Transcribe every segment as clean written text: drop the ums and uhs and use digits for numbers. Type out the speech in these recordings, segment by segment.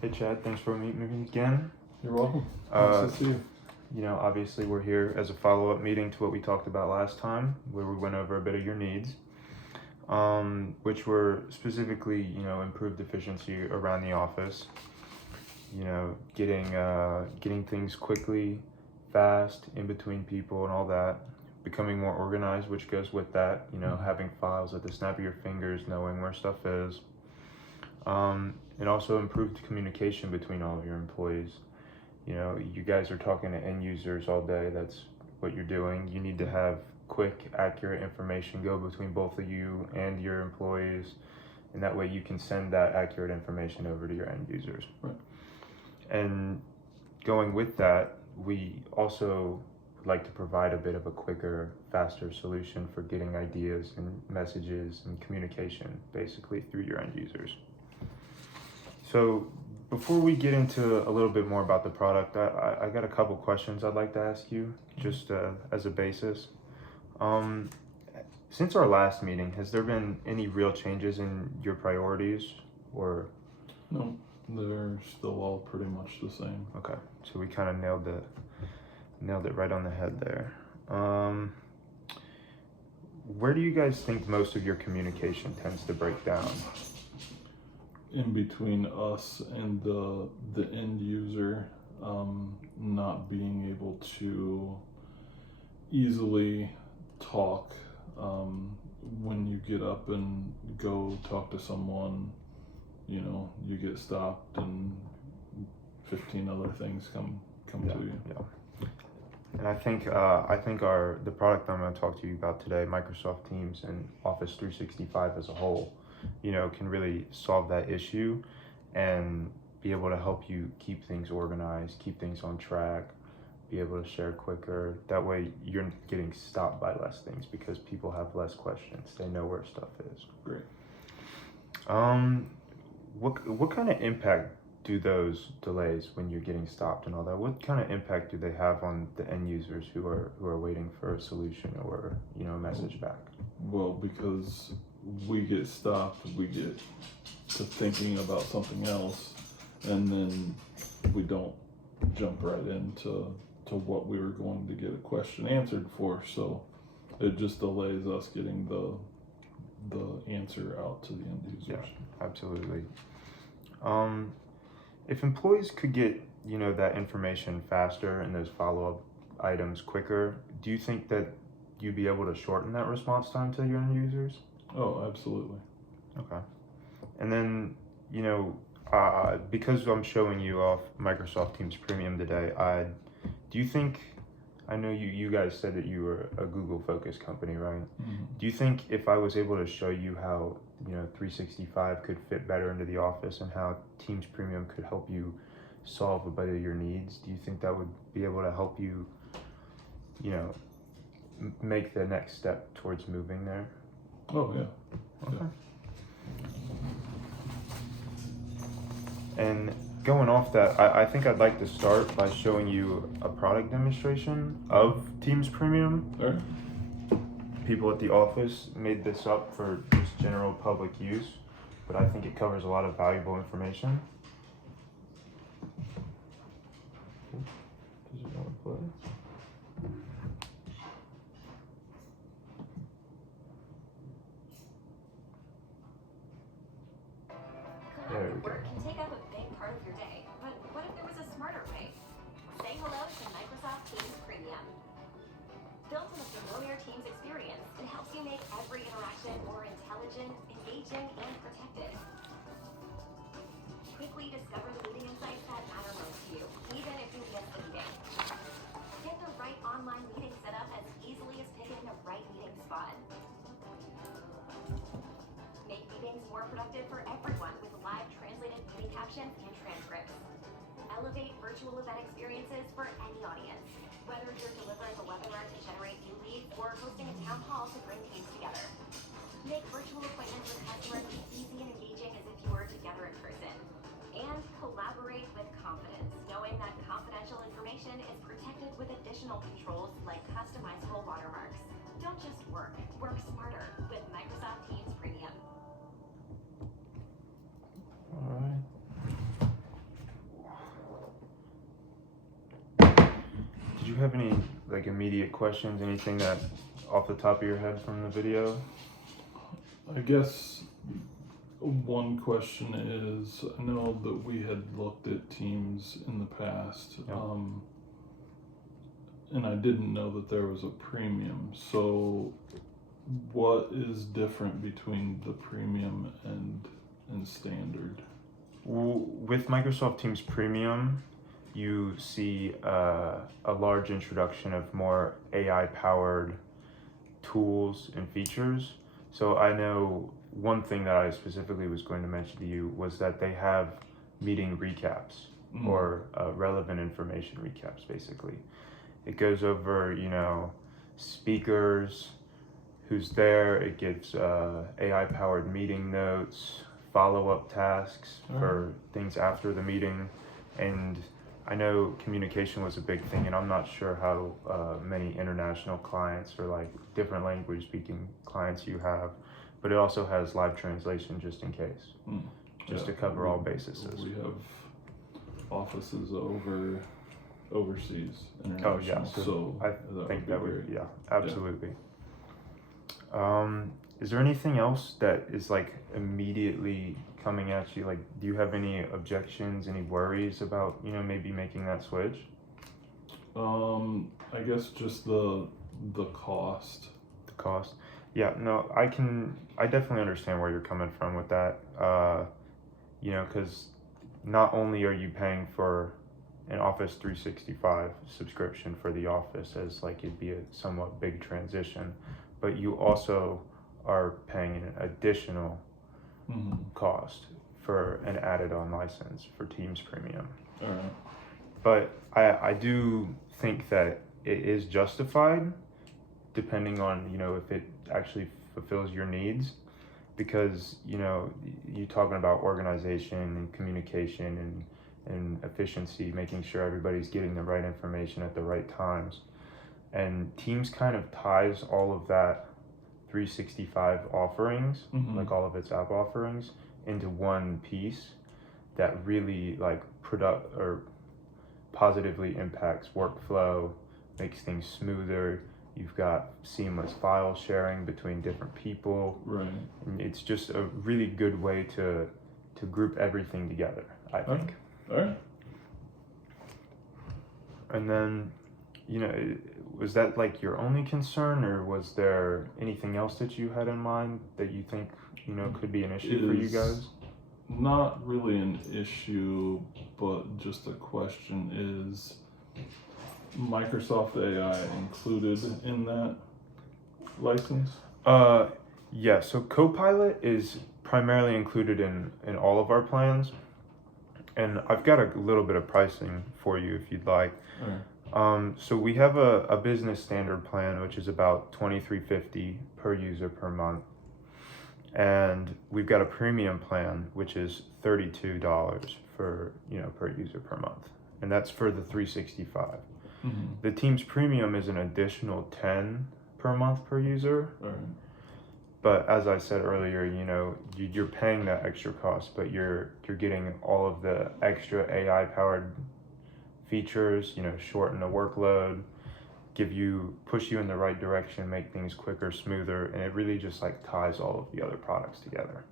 Hey Chad, thanks for meeting me again. You're welcome. Nice to see you. You know, obviously we're here as a follow-up meeting to what we talked about last time, where we went over a bit of your needs, which were specifically, improved efficiency around the office. Getting things quickly, fast, in between people and all that. Becoming more organized, which goes with that. Having files at the snap of your fingers, knowing where stuff is. And also improved communication between all of your employees. You guys are talking to end users all day. That's what you're doing. You need to have quick, accurate information go between both of you and your employees, and that way you can send that accurate information over to your end users. Right. And going with that, we also like to provide a bit of a quicker, faster solution for getting ideas and messages and communication basically through your end users. So before we get into a little bit more about the product, I got a couple questions I'd like to ask you, just as a basis. Since our last meeting, has there been any real changes in your priorities, or? No, they're still all pretty much the same. Okay, so we kind of nailed it right on the head there. Where do you guys think most of your communication tends to break down? In between us and the end user, not being able to easily talk when you get up and go talk to someone, you get stopped and 15 other things come to you. Yeah. And I think the product I'm going to talk to you about today, Microsoft Teams and Office 365 as a whole, can really solve that issue and be able to help you keep things organized, keep things on track, be able to share quicker. That way you're getting stopped by less things because people have less questions. They know where stuff is. Great. What kind of impact do those delays when you're getting stopped and all that, what kind of impact do they have on the end users who are waiting for a solution or a message back? Well, because we get stopped, we get to thinking about something else, and then we don't jump right into what we were going to get a question answered for. So it just delays us getting the answer out to the end users. Yeah, absolutely. If employees could get that information faster and those follow-up items quicker, do you think that you'd be able to shorten that response time to your end users? Oh, absolutely. Okay. And then, because I'm showing you off Microsoft Teams Premium today, do you think, I know you guys said that you were a Google-focused company, right? Mm-hmm. Do you think if I was able to show you how 365 could fit better into the office and how Teams Premium could help you solve a bit of your needs, do you think that would be able to help you, make the next step towards moving there? Oh, yeah. Okay. And going off that, I think I'd like to start by showing you a product demonstration of Teams Premium. All right. People at the office made this up for just general public use, but I think it covers a lot of valuable information. Does it want to play? There we go. Work can take up a big part of your day, but what if there was a smarter way? Say hello to Microsoft Teams Premium. Built on a familiar Teams experience, it helps you make every interaction more intelligent, engaging, and protected. Quickly discover the meeting insights that matter most to you, even if you miss the meeting. Get the right online meeting set up as easily as picking the right meeting spot. Make meetings more productive for everyone with live translated meeting captions and transcripts. Elevate virtual event experiences for any audience, whether you're delivering a webinar to generate new leads or hosting a town hall to bring teams together. Make virtual appointments with customers as easy and engaging as if you were together in person. And collaborate with confidence, knowing that confidential information is protected with additional controls like customizable watermarks. Don't just work smarter with Microsoft Teams Premium. All right. you have any like immediate questions? Anything that off the top of your head from the video? I guess one question is, I know that we had looked at Teams in the past, Yeah. and I didn't know that there was a premium. So what is different between the premium and standard? With Microsoft Teams Premium, you see a large introduction of more AI-powered tools and features. So I know one thing that I specifically was going to mention to you was that they have meeting recaps or relevant information recaps, basically. It goes over, speakers, who's there. It gives AI-powered meeting notes, follow-up tasks for things after the meeting. And I know communication was a big thing, and I'm not sure how many international clients or like different language speaking clients you have, but it also has live translation just in case, just to cover all bases. We have offices overseas, international. Oh yeah, so I think that would, yeah, absolutely. Is there anything else that is like immediately coming at you? Like, do you have any objections, any worries about, maybe making that switch? I guess just the cost. The cost? Yeah, no, I definitely understand where you're coming from with that. Because not only are you paying for an Office 365 subscription for the office as like it'd be a somewhat big transition, but you also are paying an additional cost for an added-on license for Teams Premium. All right. But I do think that it is justified depending on, if it actually fulfills your needs, because, you're talking about organization and communication and efficiency, making sure everybody's getting the right information at the right times. And Teams kind of ties all of that 365 offerings, like all of its app offerings, into one piece that really like positively impacts workflow, makes things smoother. You've got seamless file sharing between different people. Right. And it's just a really good way to group everything together, I think. All right. And then, was that like your only concern, or was there anything else that you had in mind that you think, could be an issue for you guys? Not really an issue, but just a question: is Microsoft AI included in that license? Yeah, so Copilot is primarily included in all of our plans, and I've got a little bit of pricing for you if you'd like. So we have a business standard plan, which is about $23.50 per user per month, and we've got a premium plan, which is $32 for per user per month, and that's for the 365. The Teams Premium is an additional $10 per month per user. All right. But as I said earlier, you're paying that extra cost, but you're getting all of the extra AI powered features, shorten the workload, push you in the right direction, make things quicker, smoother, and it really just like ties all of the other products together.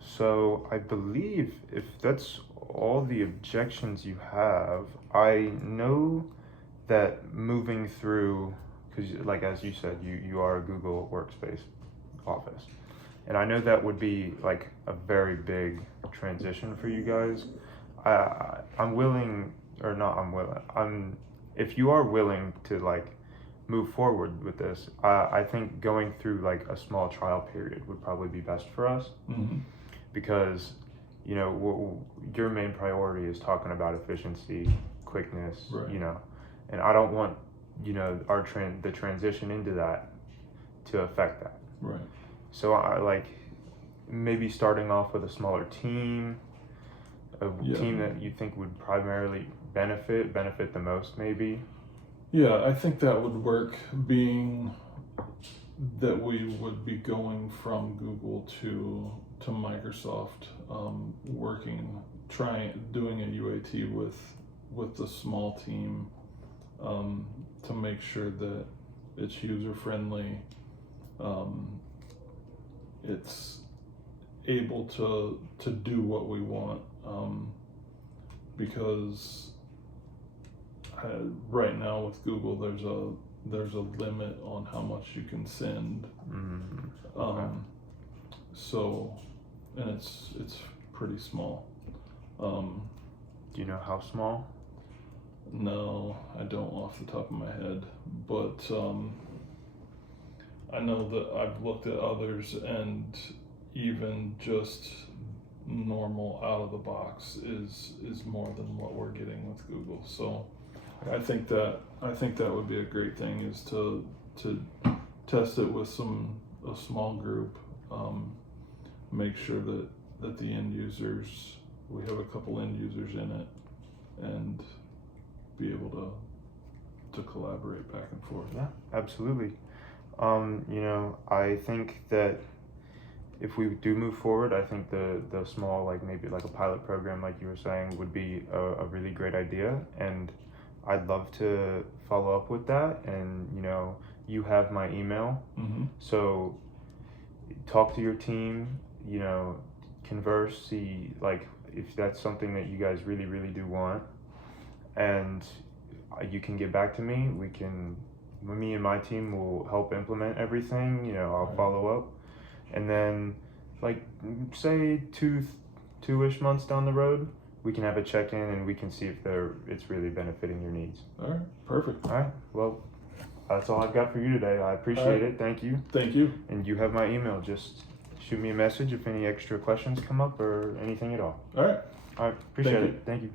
So I believe if that's all the objections you have, I know that moving through, because like as you said, you are a Google Workspace office, and I know that would be like a very big transition for you guys. If you are willing to like move forward with this, I think going through like a small trial period would probably be best for us, because your main priority is talking about efficiency, quickness, right. And I don't want the transition into that to affect that. Right. So I like maybe starting off with a smaller team, team that you think would primarily benefit the most, maybe. Yeah, I think that would work, being that we would be going from Google to Microsoft, working doing a UAT with the small team to make sure that it's user friendly. It's able to do what we want, because right now with Google there's a limit on how much you can send. Okay. So, and it's pretty small. Do you know how small? No, I don't off the top of my head, but I know that I've looked at others, and even just normal out of the box is more than what we're getting with Google. So I think that would be a great thing, is to test it with a small group, make sure that the end users, we have a couple end users in it, and be able to collaborate back and forth. Yeah, absolutely. You know, I think that if we do move forward, I think the small, like maybe like a pilot program, like you were saying, would be a really great idea, and I'd love to follow up with that. And you know, you have my email, so talk to your team, you know, converse, see like if that's something that you guys really, really do want, and you can get back to me. Me and my team will help implement everything. You know, I'll follow up, and then like say two-ish months down the road, we can have a check-in and we can see if it's really benefiting your needs. All right, perfect. All right, well, that's all I've got for you today. I appreciate it. Thank you. Thank you. And you have my email. Just shoot me a message if any extra questions come up or anything at all. All right. All right, appreciate it. Thank you.